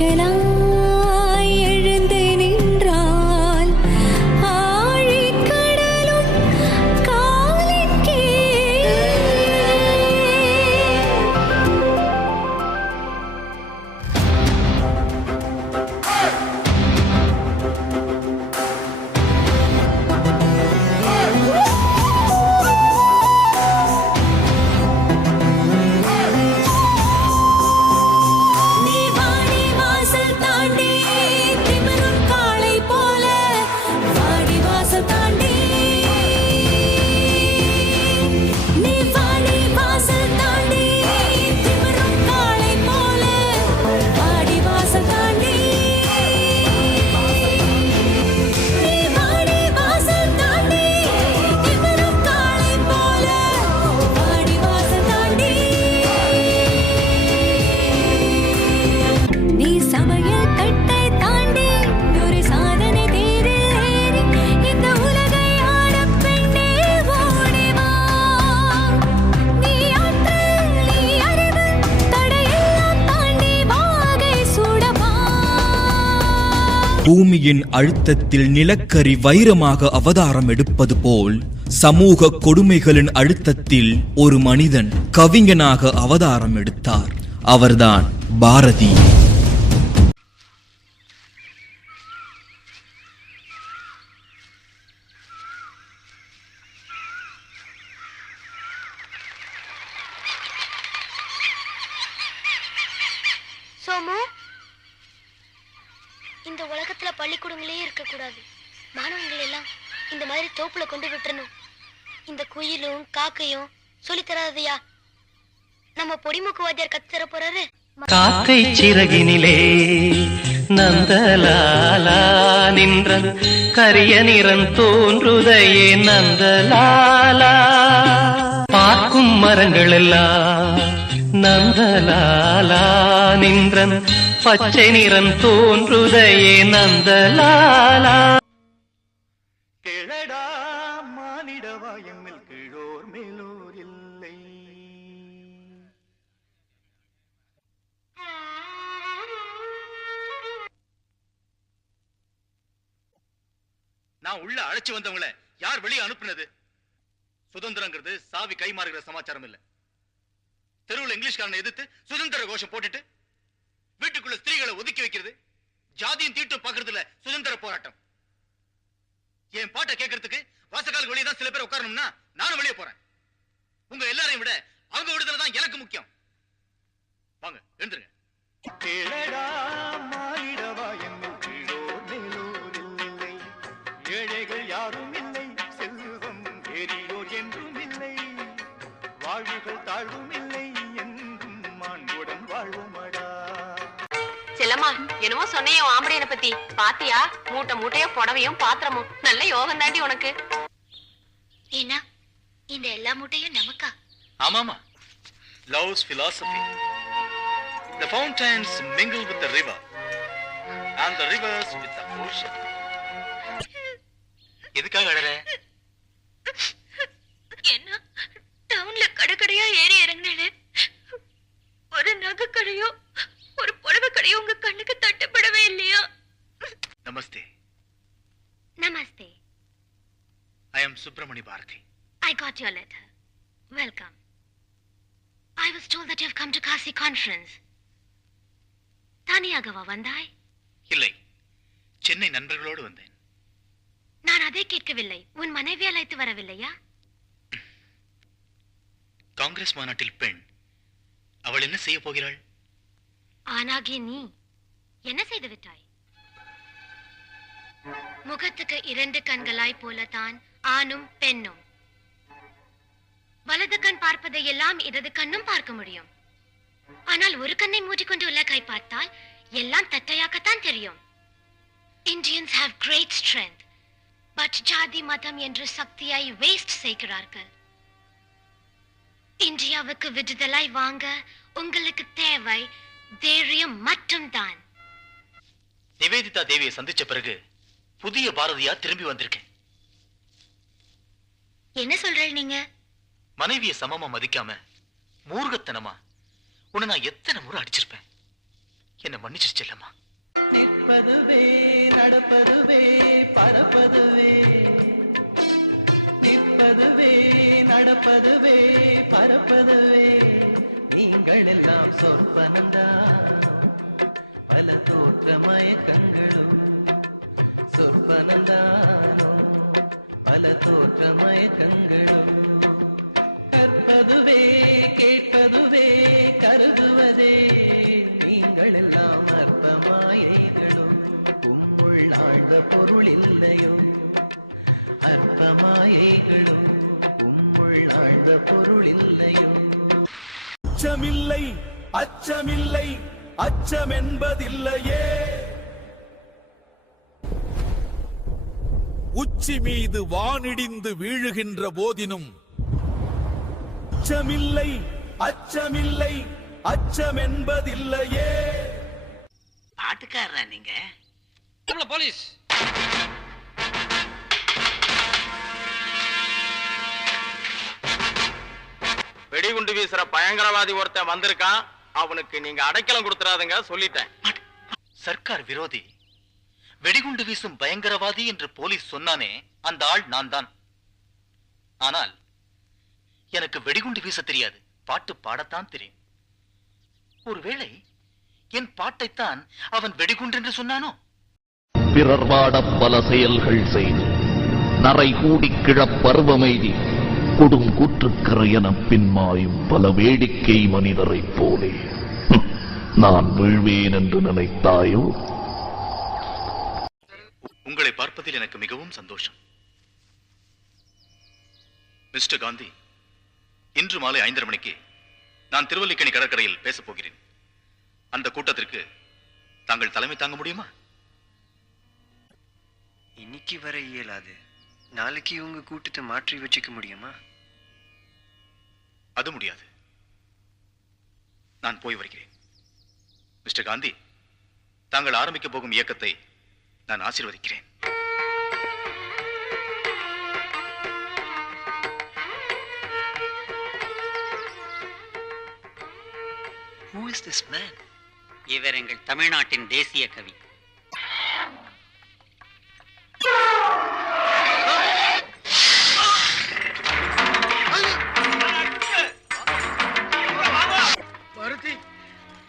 துணிச்சலாய் எழுந்து நின்றால் ஆழிக்கடலும் காலிற்கே. பூமியின் அழுத்தத்தில் நிலக்கரி வைரமாக அவதாரம் எடுப்பது போல் சமூக கொடுமைகளின் அழுத்தத்தில் ஒரு மனிதன் கவிஞனாக அவதாரம் எடுத்தார். அவர்தான் பாரதி. இந்த உலகத்துல பள்ளிக்கூடங்களே இருக்க கூடாது. மாணவர்கள் எல்லாம் இந்த மாதிரி தோப்புல கொண்டு விட்டுறணும். இந்த குயிலும் காக்கையும் சொல்லி தராதையா நம்ம பொடிமுக்கு வாத்தியார் கத்து தர போறாரு. காக்கை சிறகினிலே நந்தலாலா நின்றன் கரிய நிறம் தோன்றுதையே நந்தலாலா. பார்க்கும் மரங்கள் எல்லாம் நந்தலாலா நின்றன் பச்சை நிறம் தோன்றுதையே நந்தலாலா. கேளடா மானிடவா எம்மில் கீழோர் மேலோர் இல்லை. நான் உள்ள அழைச்சு வந்தவங்களை யார் வெளியே அனுப்புனது? சுதந்திரங்கிறது சாவி கை மாறுகிற சமாச்சாரம் இல்ல. தெருவில் இங்கிலீஷ்காரனை எதிர்த்து சுதந்திர கோஷம் போட்டுட்டு வீட்டுக்குள்ள ஸ்திரீகளை ஒதுக்கி வைக்கிறது, ஜாதியும் தீட்டும் பாக்குறதுல சுதந்திர போராட்டம். என் பாட்டை கேட்கறதுக்கு வாசக்காலுக்கு வெளியே தான் சில பேர் உட்காரணும்னா நானும் வெளியே போறேன். உங்க எல்லாரையும் விட அவங்க விடுதலை தான் எனக்கு முக்கியம். வாங்க எழுந்துருங்க. கேளடா மானிடவா எம்மில் கீழோர் மேலோர் இல்லை. ஏழைகள் யாரும் இல்லை, செல்வம் பெரியோர் என்றும் இல்லை. வாழ்வுகள் தாழ்வும் இல்லை, என்றும் மாண்புடன் வாழ்வுமடா. செல்லம்மா, என்னமோ சொன்னையோ ஆம்படையனை பத்தி பாத்தியா? மூட்டை மூட்டையோ புடவையும் பாத்திரமும் நல்ல யோகம் தாண்டி உனக்கு. ஏன்னா இந்த எல்லா மூட்டையும் நமக்கா? ஆமாமா, love's philosophy. The fountains mingle with the river and the rivers with the ocean. எதுக்காக அழற? என்ன டவுன்ல கடைக்கடையா ஏறி இறங்கினே ஒரு நகை கடையோ ஒரு புடவை கடையோ உங்க கண்ணுக்கு தட்டுப்படவே இல்லையா? நமஸ்தே. நமஸ்தே. I am Subramani Bharati. I got your letter. Welcome. I was told that you have come to Kasi conference. தானியாகவா வந்தாய்? இல்லை, சென்னை நண்பர்களோடு வந்தேன். நான் அதை கேட்கவில்லை. உன் மனைவி அழைத்து வரவில்லையா? காங்கிரஸ் மாநாட்டில் பெண், அவள் என்ன செய்ய போகிறாள்? ஆனாகிய நீ என்ன செய்து விட்டாய்? முகத்துக்கு இரண்டு கண்களாய் போலத்தான் ஆணும் பெண்ணும். வலது கண் பார்ப்பதை எல்லாம் இடது கண்ணும் பார்க்க முடியும். ஆனால் ஒரு கண்ணை மூடிக்கொண்டு உலகை பார்த்தால் எல்லாம் தட்டையாகத்தான் தெரியும். Indians have great strength, but ஜாதி மதம் என்று சக்தியை வேஸ்ட் செய்கிறார்கள். இந்தியாவுக்கு விடுதலை வாங்க உங்களுக்கு தேவை தைரியம் மட்டும்தான். நிவேதிதா தேவியை சந்திச்ச பிறகு புதிய பாரதியா திரும்பி வந்திருக்கேன். என்ன சொல்றீங்க நீங்க? மனைவியை சமமா மதிக்காம மூர்க்கத்தனமா உன்னை நான் எத்தனை முறை அடிச்சிருப்பேன். என்ன மன்னிச்சு செல்லம்மா. நிற்பதுவே நடப்பதுவே பறப்பதுவே, நிற்பதுவே நடப்பதுவே பறப்பதுவே, நீங்கள் எல்லாம் சொற்பனந்தான் பல தோற்ற மயக்கங்களும், சொற்பனந்தானோ பல தோற்ற மயக்கங்களும், கற்பதுவே கேட்பதுவே கருதுவதே, நீங்கள் எல்லாம் அற்ப மாயைகளும், உம்முள் ஆழ்ந்த பொருள் இல்லையோ, அற்ப மாயைகளும் உம்முள் ஆழ்ந்த பொருள் இல்லையோ. அச்சமில்லை அச்சமில்லை அச்சமென்பதில்லையே, உச்சி மீது வானிடிந்து வீழுகின்ற போதினும் அச்சமில்லை அச்சமில்லை அச்சமென்பதில்லையே. பாட்டுக்காரரா நீங்க? போலீஸ் வெடிகுண்டு வீசுற பயங்கரவாதி ஒருத்தன் வந்திருக்கான். அவனுக்கு நீங்க அடைக்கலம் கொடுத்துறாதுங்க, சொல்லிட்டேன். சர்க்கார் விரோதி, வெடிகுண்டு வீசும் பயங்கரவாதி என்று போலீஸ் சொன்னானே, அந்த ஆள் நான் தான். ஆனால் எனக்கு வெடிகுண்டு வீச தெரியாது, பாட்டு பாடத்தான் தெரியும். ஒருவேளை என் பாட்டைத்தான் அவன் வெடிகுண்டு என்று சொன்னானோ? பிறர் வாட பல செயல்கள் செய்து நரை கூடி கிழப்பருவமைதி கொடுங்கூற்றுக்கரையென பின்மாயும் பல வேடிக்கை மனிதரைப் போலே நான் வீழ்வேன் என்று நினைத்தாயோ? உங்களை பார்ப்பதில் எனக்கு மிகவும் சந்தோஷம். மிஸ்டர் காந்தி, இன்று மாலை 5:30 மணிக்கு நான் திருவல்லிக்கேணி கடற்கரையில் பேசப் போகிறேன். அந்த கூட்டத்திற்கு தாங்கள் தலைமை தாங்க முடியுமா? இன்னைக்கு வர இயலாது. நாளைக்கு உங்க கூட்டத்தை மாற்றி வச்சுக்க முடியுமா? அது முடியாது. நான் போய் வருகிறேன். மிஸ்டர் காந்தி, தாங்கள் ஆரம்பிக்க போகும் இயக்கத்தை நான் ஆசீர்வதிக்கிறேன். Who is this man? இவர் எங்கள் தமிழ்நாட்டின் தேசிய கவி. மருதி,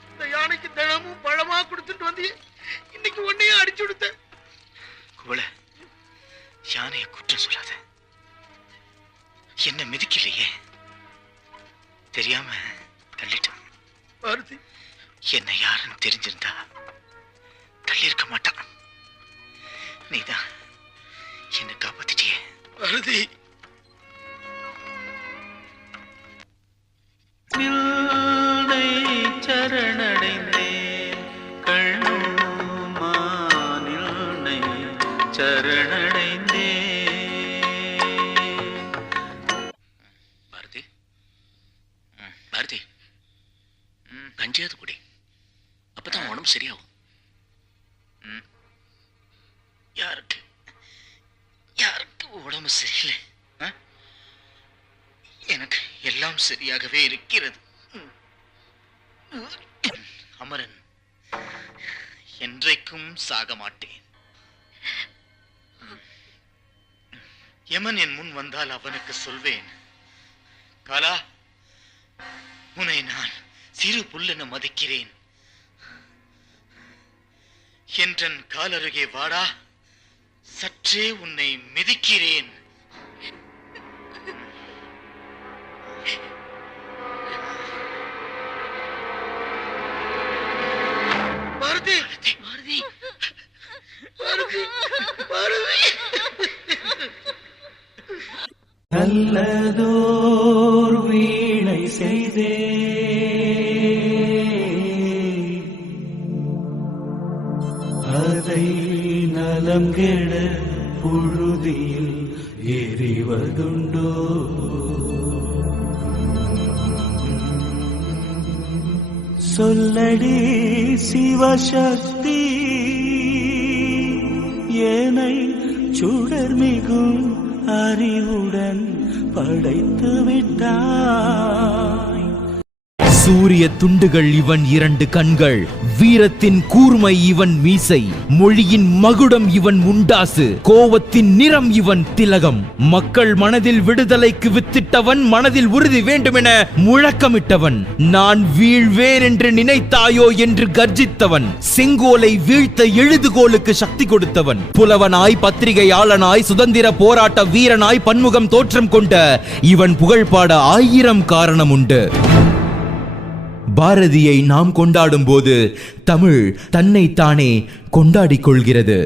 இந்த யானைக்கு தினமும் பழமா கொடுத்துட்டு வந்து இன்னைக்கு ஒன்னையும் அடிச்சு கொடுத்த. குவள, யானையை குற்றம் சொல்லாத. என்ன மிதிக்கலையே, தெரியாம தள்ளிட்டான். மருதி, என்ன யாருன்னு தெரிஞ்சிருந்தா தள்ளி இருக்க மாட்டான். நீதான் என்ன காப்பாத்திட்டியே. மருதி, சரணடைந்தேன் கண்ணுமா நில்லை சரணடைந்தேன். பாரதி, பாரதி, கஞ்சியாவது குடி, அப்பதான் உடம்பு சரியாகும். யாருக்கு யாருக்கு உடம்பு சரியில்லை? எனக்கு எல்லாம் சரியாகவே இருக்கிறது. அமரன் என்றைக்கும் சாக மாட்டேன். யமன் என் முன் வந்தால் அவனுக்கு சொல்வேன், காலா, உன்னை நான் சிறு புல்லென மதிக்கிறேன். என்றன் காலருகே வாடா, சற்றே உன்னை மிதிக்கிறேன். மருதி, மருதி, மருதி, மருதி. நல்லதோர் வீணை செய்தே அதை நலம் கெட புழுதியில் எறிவதுண்டோ? சொல்லடி சிவசக்தி, ஏனை சுடர் மிகும் அறிவுடன் படைத்து விட்டாய். சூரிய துண்டுகள் இவன் 2 கண்கள், வீரத்தின் கூர்மை இவன் மீசை, மொழியின் மகுடம் இவன் முண்டாசு, கோவத்தின் நிறம் இவன் திலகம். மக்கள் மனதில் விடுதலைக்கு வித்திட்டவன், மனதில் உறுதி வேண்டுமென முழக்கமிட்டவன், நான் வீழ்வேன் என்று நினைத்தாயோ என்று கர்ஜித்தவன், செங்கோலை வீழ்த்த எழுதுகோலுக்கு சக்தி கொடுத்தவன், புலவனாய் பத்திரிகையாளனாய் சுதந்திர போராட்ட வீரனாய் பன்முகம் தோற்றம் கொண்ட இவன் புகழ்பாட 1000 காரணம் உண்டு. பாரதியை நாம் கொண்டாடும் போது தமிழ் தன்னைத்தானே கொண்டாடிக் கொள்கிறது.